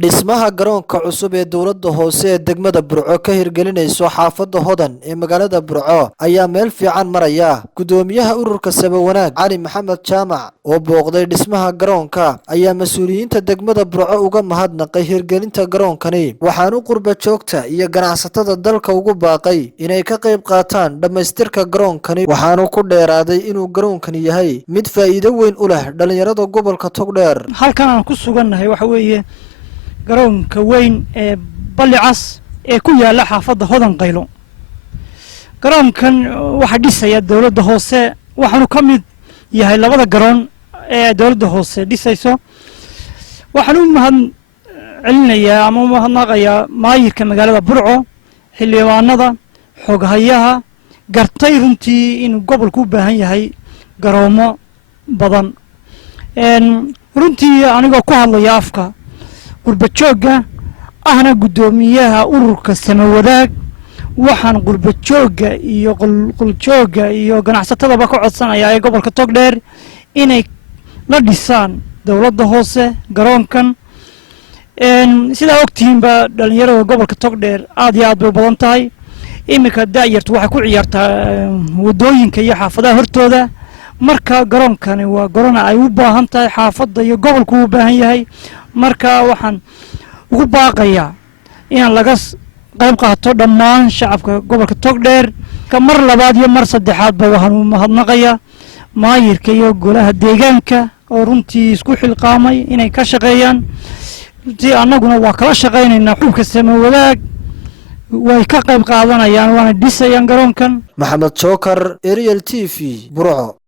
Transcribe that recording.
Dhismaha garoonka cusub ee Dawladda Hoose ee degmada Burco ka hirgelinayso xaafadda Hodan ee magaalada Burco ayaa meel fiican maraya. Gudoomiyaha ururka Sabawanaag Cali Maxamed Jaamac oo booqday dhismaha garoonka ayaa mas'uuliyiinta degmada Burco uga mahadnaqay hirgelinta garoonkani, waxaana qurba joogta iyo ganacsatada dalka ugu baaqay inay ka qayb qaataan dhamaystirka garoonkani, waxaana ku dheeraaday inuu garoonkani yahay mid faa'iido weyn u leh dhalinyarada gobolka Togdheer. halkan aan ku sugannahay waxa weeye garoonka weyn ee Balicas ee ku yaala xaafadda Hodan Qaylo. garoonkan waxa dhisaya Dawladda Hoose, waxaanu ka mid yahay labada garoon ee Dawladda Hoose dhisayso. waxaanu mahad celinayaa ama mahadnaqayaa maayirka magaalada Burco, xildhibaanada, xoghayaha gartay runtii inuu gobolku u baahan yahay garoomo badan. runtii anigoo ku hadlaya afka qurba joogga ahna gudoomiyaha ururka Samawadaag, waxaan qurba joogga iyo qoljoogga iyo ganacsatadaba ka codsanayaa ee gobolka Togdheer inay la dhisaan Dawladda Hoose garoonkan. sidaa ogtihiinba dhalinyarada gobolka Togdheer aad iyo aad bay badan tahay. iminka da'yartu waxay ku ciyaartaa wadooyinka iyo xaafadaha hortooda. marka garoonkani waa garoon ay u baahan tahay xaafadda iyo gobolku u baahan yahay. marka waxaan ugu baaqayaa in laga qayb qaato dhammaan shacabka gobolka Togdheer. mar labaad iyo mar saddexaad ba waxaan u mahadnaqayaa maayirka iyo golaha deegaanka oo runtii isku xilqaamay inay ka shaqeeyaan. runtii annaguna waa kala shaqaynaynaa xubka Samawadaag, way ka qayb qaadanayaan waana dhisayaan garoonkan. Maxamed Jookar, Ariel TV, Burco.